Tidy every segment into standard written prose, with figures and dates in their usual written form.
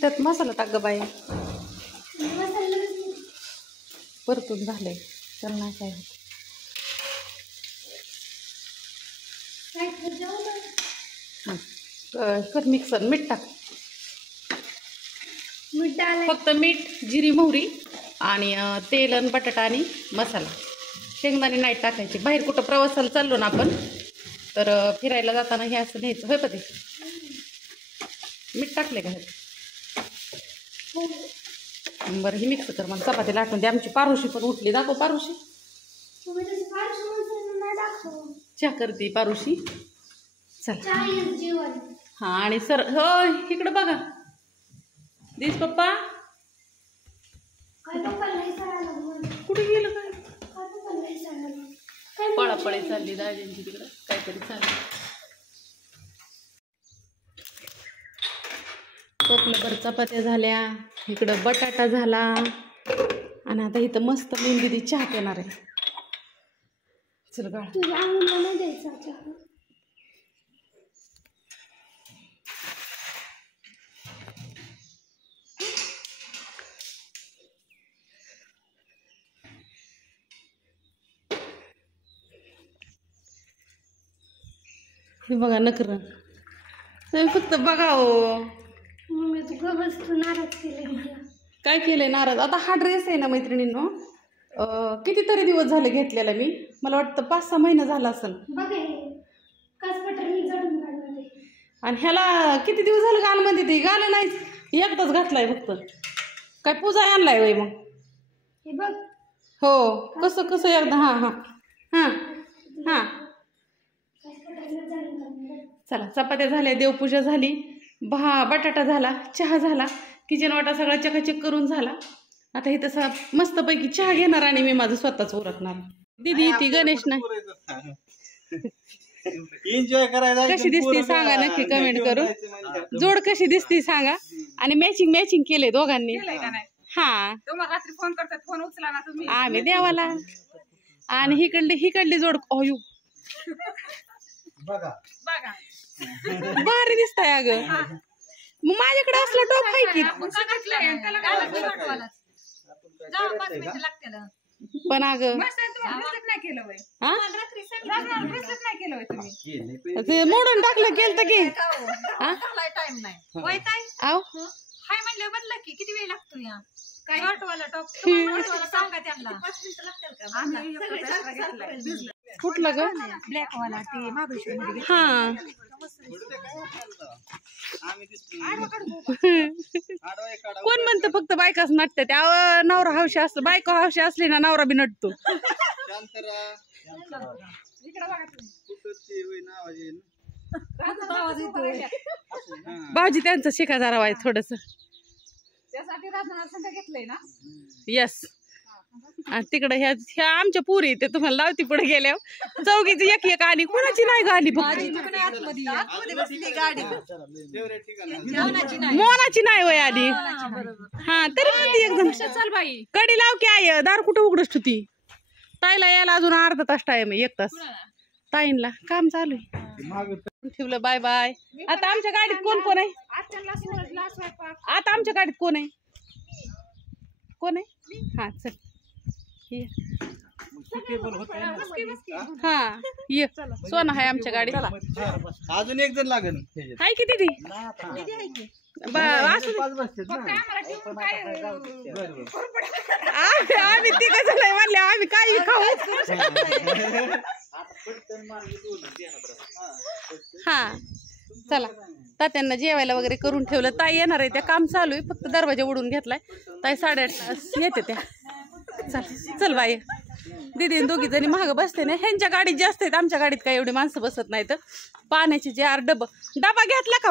त्यात मसाला टाक ग बाई. परतून झालंय तर नाही काय होत. कर मिक्सर. मीठ टाक. फक्त मीठ, जिरी, मोहरी आणि तेल आणि बटाटा आणि मसाला. शेंगदाणे नाही टाकायचे. बाहेर कुठं प्रवासाला चाललो ना आपण तर फिरायला जाताना हे असं घ्यायचं. होय पते? मीठ टाकले का? बरं ही मिक्स कर. मग चपाती लाटून दे. आमची पारुशी पण उठली. दाखव पारुशी. चहा करते पारुशी. चल. हा आणि सर हो इकडं बघा. दिस पप्पा कुठे गेलं? काय पळापळी चालली दाजींची तिकडं. काहीतरी चालली. टोपलंभर चपात्या झाल्या. इकडं बटाटा झाला. आणि आता इथं मस्त मेहंदी चहा पिणार आहे. चल गाळ. हे बघा नकर. फक्त बघा हो. काय केलंय नाराज? आता हा ड्रेस आहे ना मैत्रिणींनो, कितीतरी दिवस झाले घेतलेला मी. मला वाटतं 5-6 महिने झाला असेल. आणि ह्याला किती दिवस झालं घाल म्हणते ती. घाल नाही एकदाच घातलाय फक्त. काय पूजा आणलाय वय मग? हो कसं कसं एकदा. हां हां हां हां. चला चपात्या झाल्या, देवपूजा झाली, बटाटा झाला, चहा झाला, किचन वाटा सगळा चकाचक करून झाला. आता इथं तसा मस्तपैकी चहा घेणार आणि मी माझं स्वतःच उरकणार. दीदी ती गणेश नाही एन्जॉय करायला कशी दिसते सांगा नक्की कमेंट करून. जोड कशी दिसते सांगा. आणि मॅचिंग केले दोघांनी. हा फोन करतात, फोन उचला ना तुम्ही. आम्ही देवाला. आणि हिकडली जोड. अयो बघा बघा भारी दिसताय अगं. मग माझ्याकडे असलं टॉप आहे की. पण अगं ते मोडून टाकलं केलं की. आव हाय म्हणलं बदला की किती वेळ लागतो या काय टॉप सांगा त्यांना. कुठलं ग? ब्लॅक वाला ते महाबळेश्वर. हा कोण म्हणतं फक्त बायकाच नटते? त्या नवरा हौशी असतो. बायको हौशी असली ना नवरा बी नटतो. भाऊजी त्यांचं शिका जरा वाय थोडस. त्यासाठी राजनाथ संघ घेतलंय ना. यस. तिकडे ह्या आमच्या पुरी ते तुम्हाला लावती पुढे गेल्यावर चौघीची एक आणि कोणाची नाही गाडी. मोनाची नाही वय आली. हा तरी म्हणते एकदम चल बाई कडी लाव की. आहे दार कुठं उघडच होती. ताईला यायला अजून अर्धा तास टाइम आहे. 1 तास. ताईंला काम चालू आहे. ठेवलं. Bye bye. आता आमच्या गाडीत कोण कोण आहे? आता आमच्या गाडीत कोण आहे? कोण आहे? हा चल हा ये. सोना आहे आमच्या गाडीत. अजून एक जण लागेल. हाय की दीदी? आम्ही तिघ जण म्हणले आम्ही काही खाऊ. हा चला. तात्यांना जेवायला वगैरे करून ठेवलं. ताई येणार आहे. त्या काम चालू आहे. फक्त दरवाजा उडून घेतलाय. ताई 8:30 येते त्या. चल चल बाई. दीदी दोघी जणी महाग बसते ना. ह्यांच्या गाडीत जास्त आहेत. आमच्या गाडीत काही एवढी माणसं बसत नाहीत. पाण्याची जार डबा घेतला का?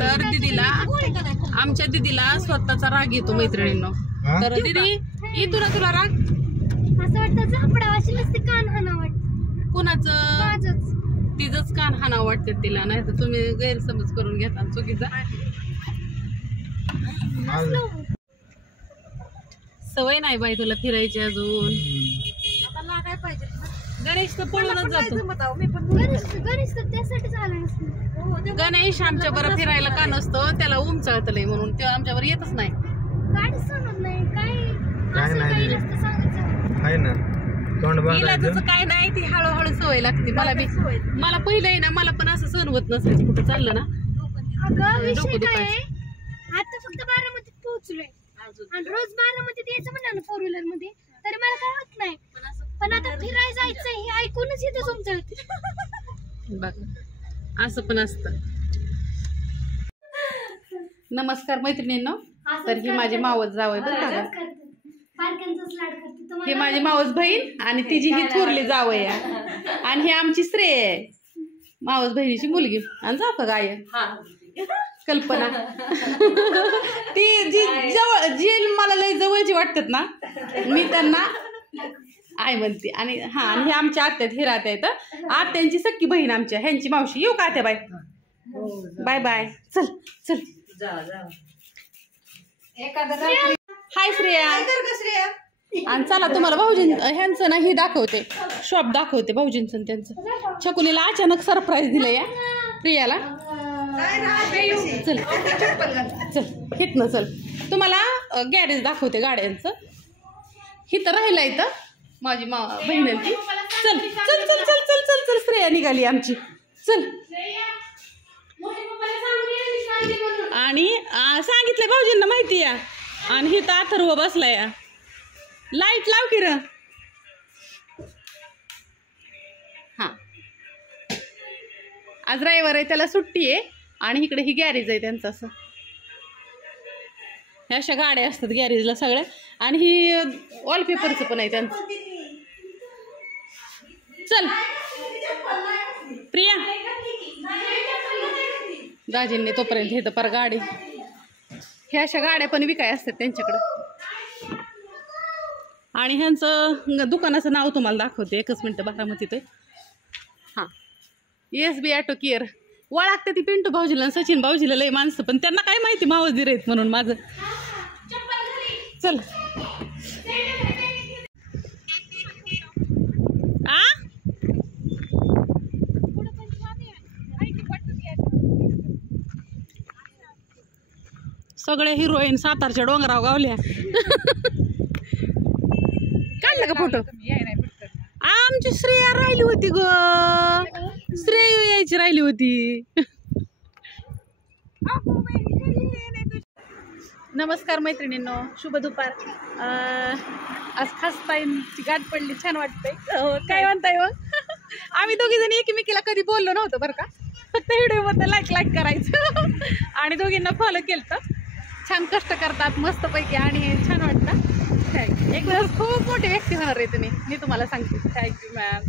तर दीदीला आमच्या दीदीला स्वतःचा राग येतो मैत्रिणींनो. तर दीदी येतो ना तुला राग? असं वाटतं झापडावाशी नसते कान हाना वाटत. कुणाचं तिचंच कान हाणावं वाटतं तिला, नाही तर तुम्ही गैरसमज करून घेता चुकीचा. सवय नाही बाई तुला फिरायची अजून. काय पाहिजे गणेश तर पळूनच जातो. गणेश तर त्यासाठीच आला. गणेश आमच्या बरं फिरायला का नसतो, त्याला उमचाळतलंय म्हणून ते आमच्यावर येतच नाही. गाडी सांगत नाही काय नाही ना तोंड इलाजचं काय नाही, ती हळूहळू सवय लागते. मला पहिलं आहे ना, मला पण असं सहन होत नसायचं कुठं चाललं ना. अगं विषय काय आहे, आता फक्त बारामतीत पोहोचलोय आणि रोज बारामतीत यायचं म्हणलं ना 4 व्हीलर मध्ये, तरी मला काय होत नाही. पण आता फिरायला जायचंय हे ऐकूनच येतं तुमचं. बघ असं पण असतं. नमस्कार मैत्रिणींनो. तर ही माझी मावस जाव आहे बरं का. ही माझी मावस बहीण आणि तिची ही थोरली जाव आहे आणि ही आमची श्रेय आहे, मावस बहिणीची मुलगी. आणि जाऊ का गाय कल्पना. ती जी मला लय जवळची वाटतात ना, मी त्यांना आई म्हणते. आणि आणि हे आमच्या आत्यात हे राहत आहेत, आत्यांची सख्खी बहीण आमच्या, ह्यांची मावशी. येऊ का आत्या बाय? Bye bye. चल चल. हाय श्रेया. आणि चला तुम्हाला भाऊजीं ह्यांचं ना ही दाखवते, शॉप दाखवते भाऊजींचं त्यांचं. छकुलीला अचानक सरप्राईज दिलं या प्रियाला. चल चल हितनं चल, तुम्हाला गॅरेज दाखवते गाड्यांचं. हिथं राहिलं इथं माझी बहीण ती. चल चल चल चल चल चल चल. श्रेया निघाली आमची. चल. आणि सांगितलंय भाऊजींना माहिती आहे. आणि हिथं अथर्व बसलाय. लाईट लाव की र. हा आज रविवार आहे, त्याला सुट्टी आहे. आणि इकडे ही गॅरेज आहे त्यांचं. असं ह्या अशा गाड्या असतात गॅरेजला सगळ्या. आणि ही वॉलपेपरचं पण आहे त्यांचं. चल प्रिया. दाजींनी तोपर्यंत हे तर पर गाडी, ह्या अशा गाड्या पण विकाय असतात त्यांच्याकडं. आणि ह्यांचं दुकानाचं नाव तुम्हाला दाखवते. 1 मिनिट. बारामतीत आहे. हां SB ऑटो केअर. ओळखते ती पिंटू भाऊजीला आणि सचिन भाऊजीला लय माणसं, पण त्यांना काय माहिती मावस दिर आहेत म्हणून माझं. चल. सगळे हिरोईन सातारच्या डोंगराव गावल्या. काढलं का फोटो? आमची श्रेया राहिली होती ग, श्रेय यायची राहिली होती. नमस्कार मैत्रिणींनो, शुभ दुपार. आज खास ताईंची गाठ पडली, छान वाटतंय. काय म्हणताय मग? आम्ही दोघी जणी एकमेकीला कधी बोललो नव्हतं बरं का, फक्त व्हिडिओमध्ये लाईक करायचं आणि दोघींना फॉलो केलं. छान कष्ट करतात मस्तपैकी आणि छान वाटतं. एक दिवस खूप मोठी व्यक्ती होणार आहे तुम्ही, मी तुम्हाला सांगते. Thank you ma'am.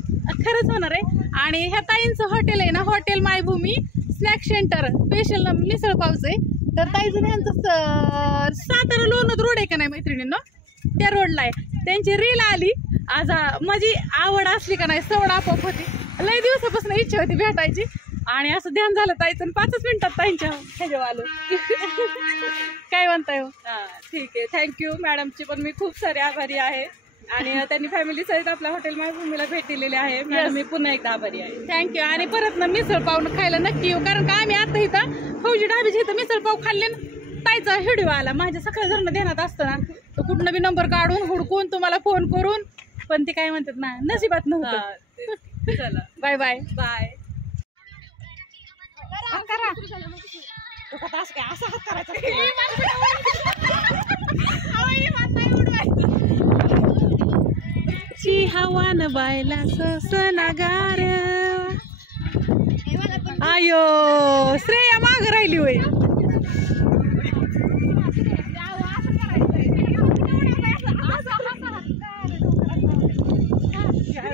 खरंच होणार आहे. आणि ह्या ताईंचं हॉटेल आहे ना, hotel Maybhumi snack centre, special मिसळ पावचं आहे. तर ताईचं त्यांचं सातारा लोणंद रोड आहे का नाही मैत्रिणींनो, त्या रोडला आहे. त्यांची रील आली आज. माझी आवड असली का नाही सवड आपोआप होती. लय दिवसापासून इच्छा होती भेटायची आणि असं ध्यान झालं ताईचं. 5 मिनिटात ताईंच्या ह्याच्यावर आलो. काय म्हणताय हो? ठीक आहे. थँक्यू मॅडमची पण मी खूप सारे आभारी आहे. आणि त्यांनी फॅमिली सहित आपल्या हॉटेल मायभूमीला भेट दिलेली आहे. मॅडम मी पुन्हा एकदा आभारी आहे. थँक्यू. आणि परत ना मिसळ पाव खायला नक्की येऊ, कारण का आम्ही आता इथं फौजी डाबीच्या इथं मिसळ पाव खाल्ले ना. ताईचा व्हिडिओ आला माझ्या सकाळी जर ध्यानात असतं ना, तर कुठनं बी नंबर काढून हुडकून तुम्हाला फोन करून, पण ते काय म्हणतात ना नशिबात नव्हतं. चला बाय बाय बाय. ची हवान बायला ससनागार. आयो श्रेया माग राहिली होय.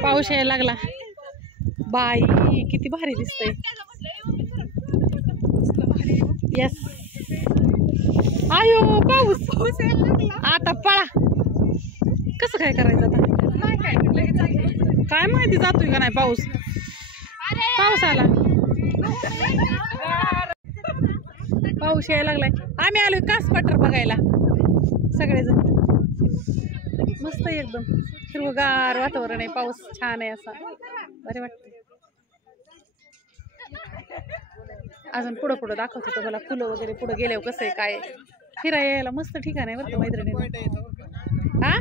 पाऊस यायला लागला. बाई किती भारी दिसतंय. येस. आयो पाऊस आता पळा. कसं काय करायचं आता? काय माहिती जातोय का नाही पाऊस. पाऊस आला, पाऊस यायला लागलाय. आम्ही आलोय कास पठार बघायला सगळेजण. मस्त एकदम हिरवगार वातावरण आहे. पाऊस छान आहे, असा बरे वाटते. अजून पुढं पुढं दाखवतो तुम्हाला फुलं वगैरे. पुढं गेल्यावर कसं आहे काय फिरायला यायला मस्त ठिकाण आहे बरं का मैत्रिणी. हा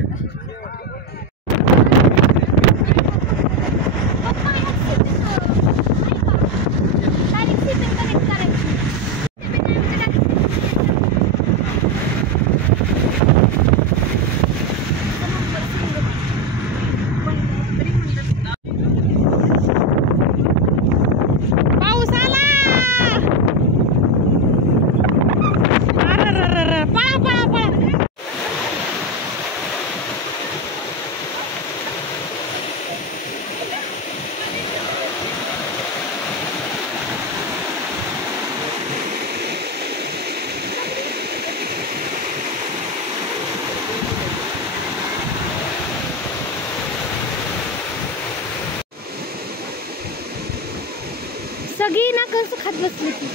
सगळी ना कसं खात बसली ती.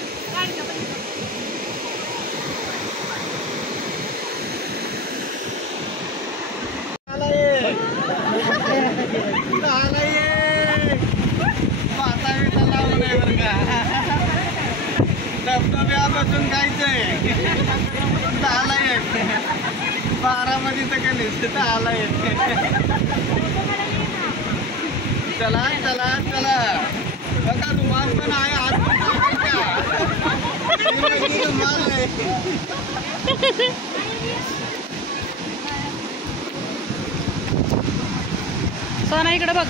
धबधब्यापासून खायचंय. आलाय बारामती तर काय निश्चित आलाय. चला चला चला बघा रुमाल पण आहे. आज रुमाल आहे. सोना इकडे बघ.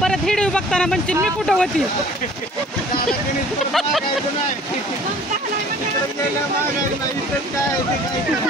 परत हिडू बघताना म्हणजे मी कुठं होती. मागायचं नाही. मागायचं नाही. इथंच काय आहे ते काय.